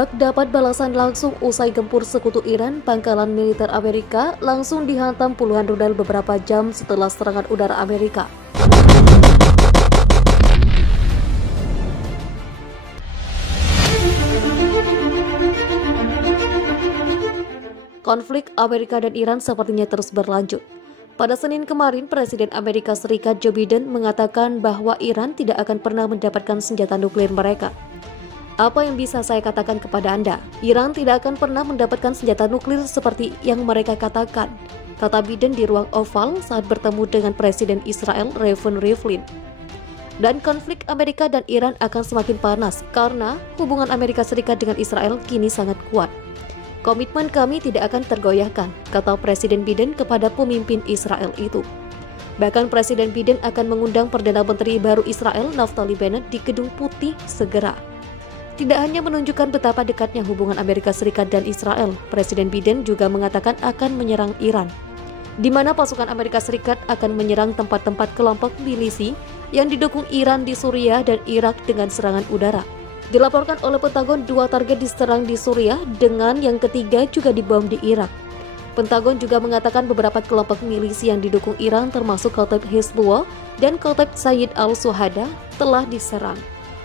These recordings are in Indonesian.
Ditembak dapat balasan langsung usai gempur sekutu Iran, pangkalan militer Amerika langsung dihantam puluhan rudal beberapa jam setelah serangan udara Amerika. Konflik Amerika dan Iran sepertinya terus berlanjut. Pada Senin kemarin, Presiden Amerika Serikat Joe Biden mengatakan bahwa Iran tidak akan pernah mendapatkan senjata nuklir mereka. Apa yang bisa saya katakan kepada Anda? Iran tidak akan pernah mendapatkan senjata nuklir seperti yang mereka katakan, kata Biden di ruang Oval saat bertemu dengan Presiden Israel Reuven Rivlin. Dan konflik Amerika dan Iran akan semakin panas karena hubungan Amerika Serikat dengan Israel kini sangat kuat. Komitmen kami tidak akan tergoyahkan, kata Presiden Biden kepada pemimpin Israel itu. Bahkan Presiden Biden akan mengundang Perdana Menteri baru Israel Naftali Bennett di Gedung Putih segera. Tidak hanya menunjukkan betapa dekatnya hubungan Amerika Serikat dan Israel, Presiden Biden juga mengatakan akan menyerang Iran, di mana pasukan Amerika Serikat akan menyerang tempat-tempat kelompok milisi yang didukung Iran di Suriah dan Irak dengan serangan udara. Dilaporkan oleh Pentagon 2 target diserang di Suriah dengan yang ketiga juga dibom di Irak. Pentagon juga mengatakan beberapa kelompok milisi yang didukung Iran termasuk Kataib Hezbollah dan Kataib Sayyid al-Shuhada telah diserang.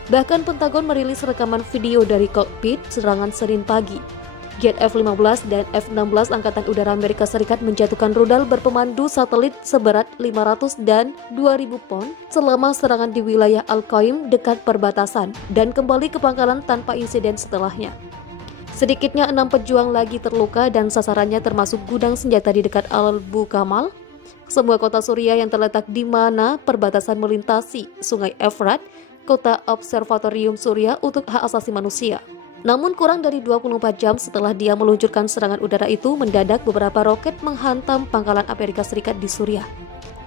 Bahkan Pentagon merilis rekaman video dari kokpit serangan Senin pagi. Jet F-15 dan F-16 Angkatan Udara Amerika Serikat menjatuhkan rudal berpemandu satelit seberat 500 dan 2.000 pon selama serangan di wilayah Al-Qaim dekat perbatasan dan kembali ke pangkalan tanpa insiden setelahnya. Sedikitnya 6 pejuang lagi terluka dan sasarannya termasuk gudang senjata di dekat Al-Bukamal, sebuah kota Suriah yang terletak di mana perbatasan melintasi Sungai Efrat, kota observatorium Suriah untuk hak asasi manusia. Namun kurang dari 24 jam setelah dia meluncurkan serangan udara itu, mendadak beberapa roket menghantam pangkalan Amerika Serikat di Suriah.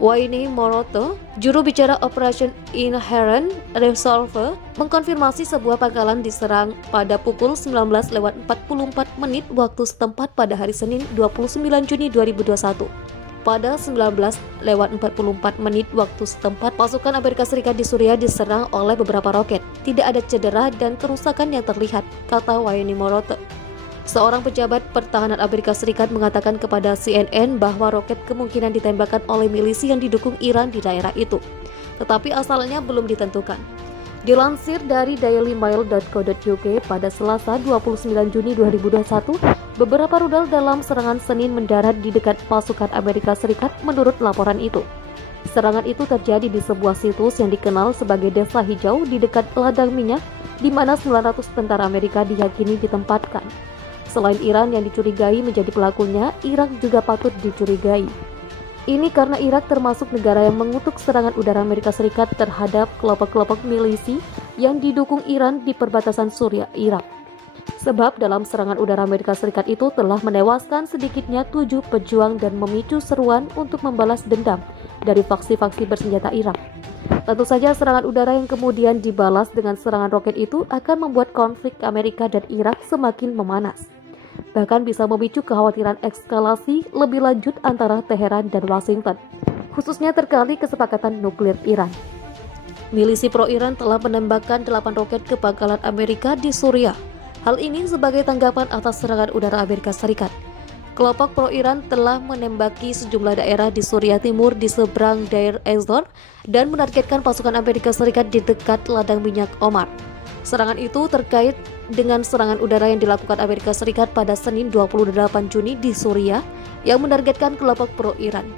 Wayne Moroto, juru bicara Operation Inherent Resolve, mengkonfirmasi sebuah pangkalan diserang pada pukul 19:44 waktu setempat pada hari Senin 29 Juni 2021. Pada 19:44 waktu setempat, pasukan Amerika Serikat di Suriah diserang oleh beberapa roket. Tidak ada cedera dan kerusakan yang terlihat, kata Wayne Moroto. Seorang pejabat pertahanan Amerika Serikat mengatakan kepada CNN bahwa roket kemungkinan ditembakkan oleh milisi yang didukung Iran di daerah itu, tetapi asalnya belum ditentukan. Dilansir dari dailymail.co.uk pada Selasa 29 Juni 2021, beberapa rudal dalam serangan Senin mendarat di dekat pasukan Amerika Serikat menurut laporan itu. Serangan itu terjadi di sebuah situs yang dikenal sebagai Desa Hijau di dekat ladang minyak, di mana 900 tentara Amerika diyakini ditempatkan. Selain Iran yang dicurigai menjadi pelakunya, Irak juga patut dicurigai. Ini karena Irak termasuk negara yang mengutuk serangan udara Amerika Serikat terhadap kelompok-kelompok milisi yang didukung Iran di perbatasan Suriah, Irak. Sebab dalam serangan udara Amerika Serikat itu telah menewaskan sedikitnya 7 pejuang dan memicu seruan untuk membalas dendam dari faksi-faksi bersenjata Irak. Tentu saja serangan udara yang kemudian dibalas dengan serangan roket itu akan membuat konflik Amerika dan Irak semakin memanas. Bahkan bisa memicu kekhawatiran eskalasi lebih lanjut antara Teheran dan Washington, khususnya terkait kesepakatan nuklir Iran. Milisi pro-Iran telah menembakkan 8 roket ke pangkalan Amerika di Suriah. Hal ini sebagai tanggapan atas serangan udara Amerika Serikat. Kelompok pro-Iran telah menembaki sejumlah daerah di Suriah Timur di seberang Deir ez-Zor dan menargetkan pasukan Amerika Serikat di dekat ladang minyak Omar. Serangan itu terkait dengan serangan udara yang dilakukan Amerika Serikat pada Senin 28 Juni di Suriah yang menargetkan kelompok pro-Iran.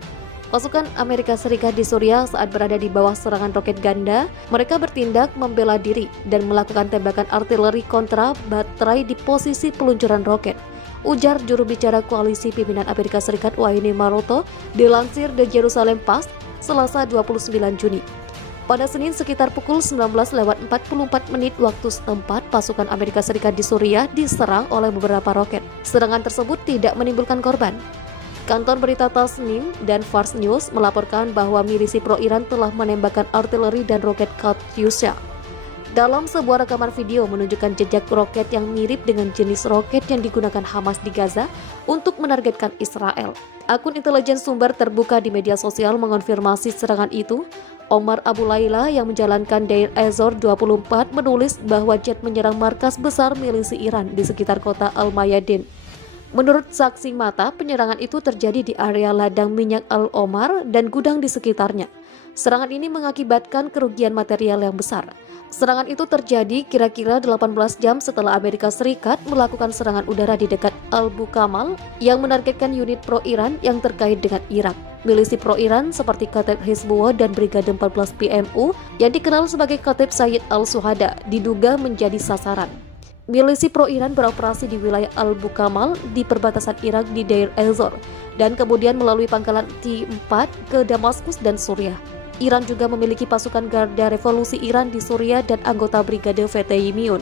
Pasukan Amerika Serikat di Suriah saat berada di bawah serangan roket ganda, mereka bertindak membela diri dan melakukan tembakan artileri kontra baterai di posisi peluncuran roket, ujar juru bicara koalisi pimpinan Amerika Serikat Wayne Moroto dilansir The Jerusalem Post Selasa 29 Juni. Pada Senin sekitar pukul 19:44 waktu setempat, pasukan Amerika Serikat di Suriah diserang oleh beberapa roket. Serangan tersebut tidak menimbulkan korban. Kantor berita Tasnim dan Fars News melaporkan bahwa milisi pro-Iran telah menembakkan artileri dan roket Katyusha. Dalam sebuah rekaman video menunjukkan jejak roket yang mirip dengan jenis roket yang digunakan Hamas di Gaza untuk menargetkan Israel. Akun intelijen sumber terbuka di media sosial mengonfirmasi serangan itu. Omar Abu Layla yang menjalankan Deir ez-Zor 24 menulis bahwa jet menyerang markas besar milisi Iran di sekitar kota Al-Mayadin. Menurut saksi mata, penyerangan itu terjadi di area ladang minyak Al-Omar dan gudang di sekitarnya. Serangan ini mengakibatkan kerugian material yang besar. Serangan itu terjadi kira-kira 18 jam setelah Amerika Serikat melakukan serangan udara di dekat Al-Bukamal yang menargetkan unit pro-Iran yang terkait dengan Irak. Milisi pro-Iran seperti Kateb Hizbullah dan Brigade 14 PMU yang dikenal sebagai Kateb Sayyid al-Suhada diduga menjadi sasaran. Milisi pro-Iran beroperasi di wilayah Al-Bukamal di perbatasan Irak di Deir ez-Zor dan kemudian melalui pangkalan T4 ke Damaskus dan Suriah. Iran juga memiliki pasukan Garda Revolusi Iran di Suriah dan anggota Brigade VTI Miun.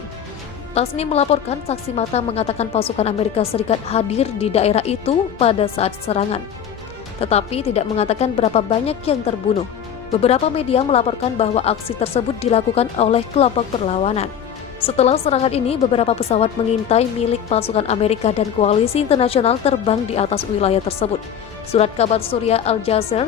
Tasnim melaporkan saksi mata mengatakan pasukan Amerika Serikat hadir di daerah itu pada saat serangan, tetapi tidak mengatakan berapa banyak yang terbunuh. Beberapa media melaporkan bahwa aksi tersebut dilakukan oleh kelompok perlawanan. Setelah serangan ini, beberapa pesawat mengintai milik pasukan Amerika dan koalisi internasional terbang di atas wilayah tersebut. Surat kabar Suriah Al Jazeera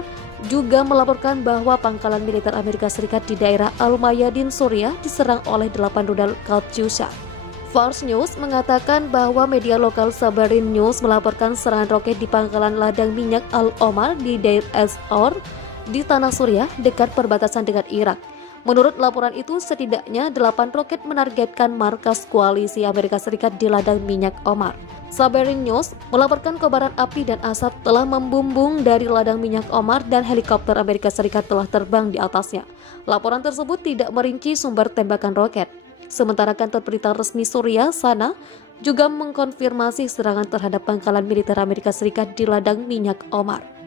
juga melaporkan bahwa pangkalan militer Amerika Serikat di daerah Al-Mayadin, Suriah diserang oleh 8 rudal Katyusha. Fars News mengatakan bahwa media lokal Sabarin News melaporkan serangan roket di pangkalan ladang minyak Al-Omar di Deir ez-Zor di tanah Suriah dekat perbatasan dengan Irak. Menurut laporan itu, setidaknya 8 roket menargetkan markas koalisi Amerika Serikat di ladang minyak Omar. Sabarin News melaporkan kobaran api dan asap telah membumbung dari ladang minyak Omar dan helikopter Amerika Serikat telah terbang di atasnya. Laporan tersebut tidak merinci sumber tembakan roket. Sementara kantor berita resmi Suriah, Sana, juga mengkonfirmasi serangan terhadap pangkalan militer Amerika Serikat di ladang minyak Omar.